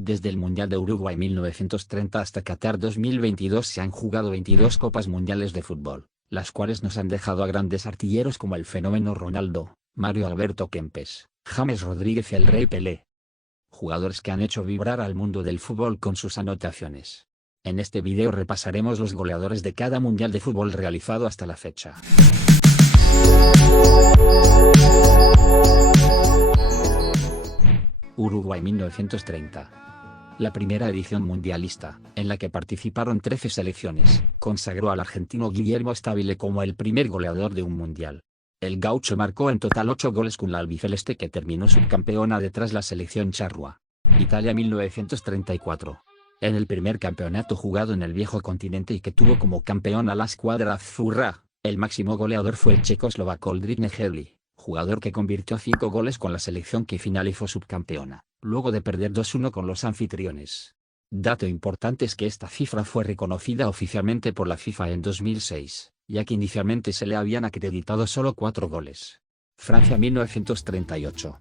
Desde el Mundial de Uruguay 1930 hasta Qatar 2022 se han jugado 22 Copas Mundiales de Fútbol, las cuales nos han dejado a grandes artilleros como el fenómeno Ronaldo, Mario Alberto Kempes, James Rodríguez y el Rey Pelé. Jugadores que han hecho vibrar al mundo del fútbol con sus anotaciones. En este video repasaremos los goleadores de cada Mundial de Fútbol realizado hasta la fecha. Uruguay 1930. La primera edición mundialista, en la que participaron 13 selecciones, consagró al argentino Guillermo Stabile como el primer goleador de un mundial. El gaucho marcó en total 8 goles con la albiceleste, que terminó subcampeona detrás la selección charrúa. Italia 1934. En el primer campeonato jugado en el viejo continente y que tuvo como campeón a la escuadra azzurra, el máximo goleador fue el checoslovaco Oldřich Nejedlý, jugador que convirtió 5 goles con la selección que finalizó subcampeona, luego de perder 2-1 con los anfitriones. Dato importante es que esta cifra fue reconocida oficialmente por la FIFA en 2006, ya que inicialmente se le habían acreditado solo 4 goles. Francia 1938.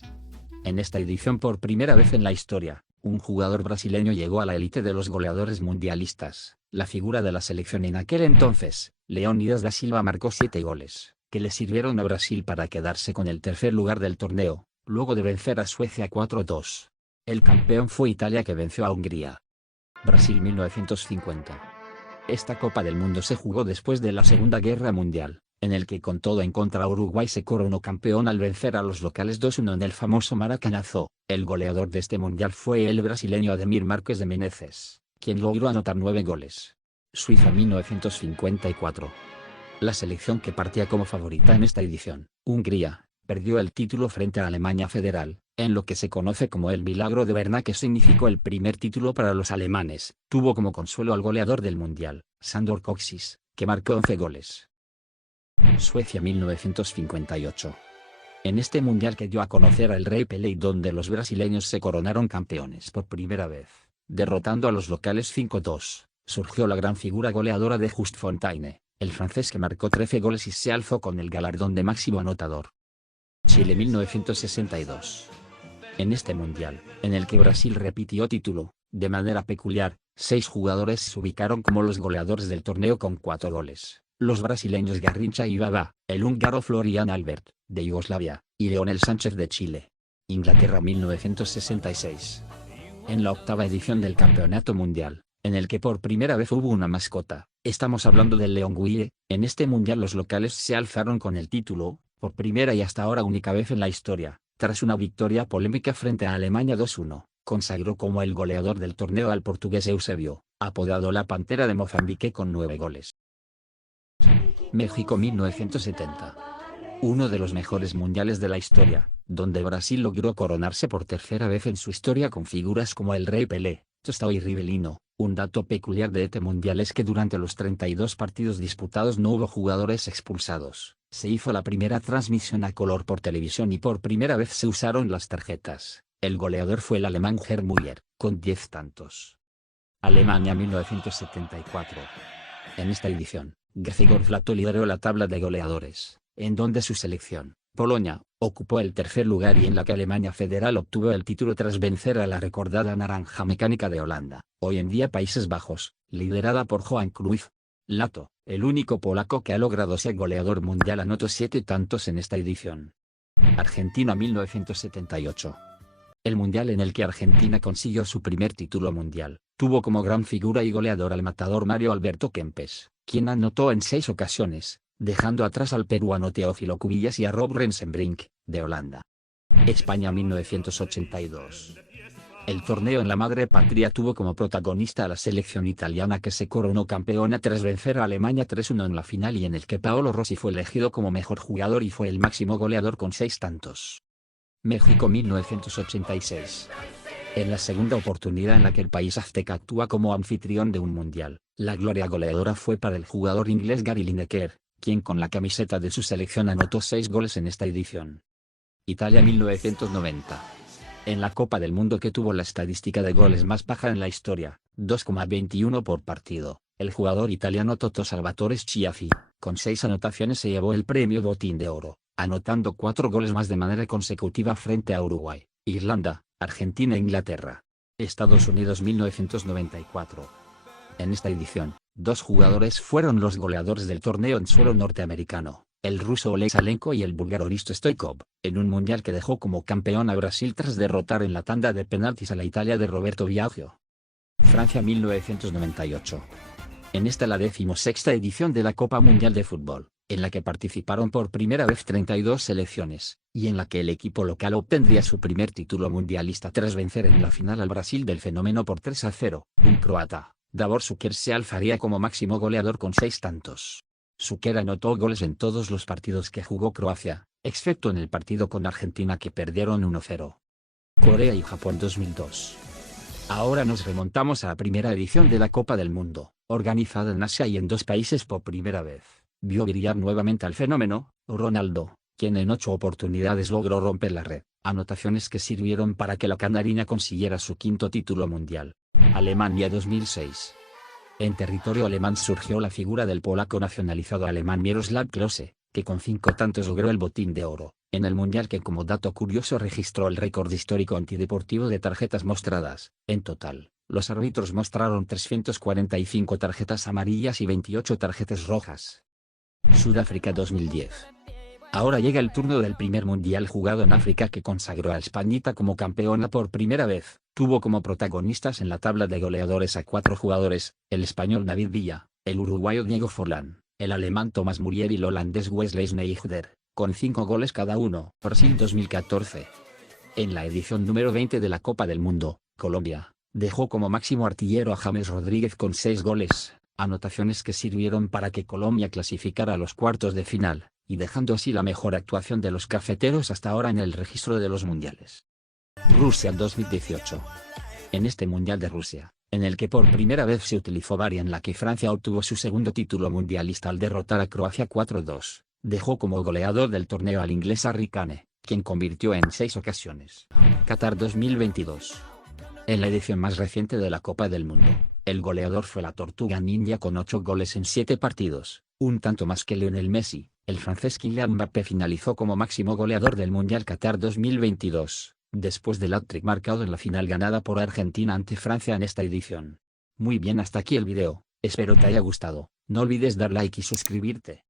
En esta edición, por primera vez en la historia, un jugador brasileño llegó a la élite de los goleadores mundialistas. La figura de la selección en aquel entonces, Leônidas da Silva, marcó 7 goles, que le sirvieron a Brasil para quedarse con el tercer lugar del torneo, luego de vencer a Suecia 4-2. El campeón fue Italia, que venció a Hungría. Brasil 1950. Esta Copa del Mundo se jugó después de la Segunda Guerra Mundial, en el que con todo en contra Uruguay se coronó campeón al vencer a los locales 2-1 en el famoso Maracanazo. El goleador de este mundial fue el brasileño Ademir Marques de Menezes, quien logró anotar 9 goles. Suiza 1954. La selección que partía como favorita en esta edición, Hungría, perdió el título frente a Alemania Federal, en lo que se conoce como el Milagro de Berna, que significó el primer título para los alemanes. Tuvo como consuelo al goleador del mundial, Sandor Kocsis, que marcó 11 goles. Suecia 1958. En este mundial que dio a conocer al Rey Pelé, donde los brasileños se coronaron campeones por primera vez, derrotando a los locales 5-2, surgió la gran figura goleadora de Just Fontaine, el francés, que marcó 13 goles y se alzó con el galardón de máximo anotador. Chile 1962. En este mundial, en el que Brasil repitió título, de manera peculiar, 6 jugadores se ubicaron como los goleadores del torneo con 4 goles. Los brasileños Garrincha y Vavá, el húngaro Florian Albert, de Yugoslavia, y Leonel Sánchez de Chile. Inglaterra 1966. En la 8ª edición del Campeonato Mundial, en el que por primera vez hubo una mascota, estamos hablando del León Guille. En este mundial los locales se alzaron con el título, por primera y hasta ahora única vez en la historia, tras una victoria polémica frente a Alemania 2-1, consagró como el goleador del torneo al portugués Eusebio, apodado la Pantera de Mozambique, con 9 goles. México 1970. Uno de los mejores mundiales de la historia, donde Brasil logró coronarse por tercera vez en su historia con figuras como el Rey Pelé, Tostão y Rivelino. Un dato peculiar de este mundial es que durante los 32 partidos disputados no hubo jugadores expulsados. Se hizo la primera transmisión a color por televisión y por primera vez se usaron las tarjetas. El goleador fue el alemán Gerd Müller, con 10 tantos. Alemania 1974. En esta edición, Grzegorz Flato lideró la tabla de goleadores, en donde su selección, Polonia, ocupó el tercer lugar y en la que Alemania Federal obtuvo el título tras vencer a la recordada Naranja Mecánica de Holanda, hoy en día Países Bajos, liderada por Johan Cruyff. Lato, el único polaco que ha logrado ser goleador mundial, anotó 7 tantos en esta edición. Argentina 1978. El mundial en el que Argentina consiguió su primer título mundial, tuvo como gran figura y goleador al matador Mario Alberto Kempes, quien anotó en 6 ocasiones, dejando atrás al peruano Teófilo Cubillas y a Rob Rensenbrink, de Holanda. España 1982. El torneo en la madre patria tuvo como protagonista a la selección italiana, que se coronó campeona tras vencer a Alemania 3-1 en la final, y en el que Paolo Rossi fue elegido como mejor jugador y fue el máximo goleador con 6 tantos. México 1986. En la segunda oportunidad en la que el país azteca actúa como anfitrión de un mundial, la gloria goleadora fue para el jugador inglés Gary Lineker, quien con la camiseta de su selección anotó 6 goles en esta edición. Italia 1990. En la Copa del Mundo, que tuvo la estadística de goles más baja en la historia, 2,21 por partido, el jugador italiano Toto Salvatore Schiaffino, con 6 anotaciones, se llevó el premio Botín de Oro, anotando 4 goles más de manera consecutiva frente a Uruguay, Irlanda, Argentina e Inglaterra. Estados Unidos 1994. En esta edición, 2 jugadores fueron los goleadores del torneo en suelo norteamericano, el ruso Oleg Salenko y el búlgaro Risto Stoichkov, en un mundial que dejó como campeón a Brasil tras derrotar en la tanda de penaltis a la Italia de Roberto Baggio. Francia 1998. En esta la 16ª edición de la Copa Mundial de Fútbol, en la que participaron por primera vez 32 selecciones, y en la que el equipo local obtendría su primer título mundialista tras vencer en la final al Brasil del Fenómeno por 3-0, un croata. Davor Šuker se alzaría como máximo goleador con 6 tantos. Šuker anotó goles en todos los partidos que jugó Croacia, excepto en el partido con Argentina que perdieron 1-0. Corea y Japón 2002. Ahora nos remontamos a la primera edición de la Copa del Mundo, organizada en Asia y en 2 países por primera vez. Vio brillar nuevamente al fenómeno, Ronaldo, quien en 8 oportunidades logró romper la red, anotaciones que sirvieron para que la canariña consiguiera su 5º título mundial. Alemania 2006. En territorio alemán surgió la figura del polaco nacionalizado alemán Miroslav Klose, que con 5 tantos logró el botín de oro, en el mundial que como dato curioso registró el récord histórico antideportivo de tarjetas mostradas. En total, los árbitros mostraron 345 tarjetas amarillas y 28 tarjetas rojas. Sudáfrica 2010. Ahora llega el turno del primer mundial jugado en África que consagró a Españita como campeona por primera vez. Tuvo como protagonistas en la tabla de goleadores a 4 jugadores, el español David Villa, el uruguayo Diego Forlán, el alemán Thomas Müller y el holandés Wesley Sneijder, con 5 goles cada uno. Brasil 2014. En la edición número 20 de la Copa del Mundo, Colombia, dejó como máximo artillero a James Rodríguez con 6 goles, anotaciones que sirvieron para que Colombia clasificara a los cuartos de final, y dejando así la mejor actuación de los cafeteros hasta ahora en el registro de los mundiales. Rusia 2018. En este Mundial de Rusia, en el que por primera vez se utilizó VAR y en la que Francia obtuvo su 2º título mundialista al derrotar a Croacia 4-2, dejó como goleador del torneo al inglés Harry Kane, quien convirtió en 6 ocasiones. Qatar 2022. En la edición más reciente de la Copa del Mundo, el goleador fue la Tortuga Ninja con 8 goles en 7 partidos, un tanto más que Lionel Messi. El francés Kylian Mbappé finalizó como máximo goleador del Mundial Qatar 2022, después del hat-trick marcado en la final ganada por Argentina ante Francia en esta edición. Muy bien, hasta aquí el video, espero te haya gustado, no olvides dar like y suscribirte.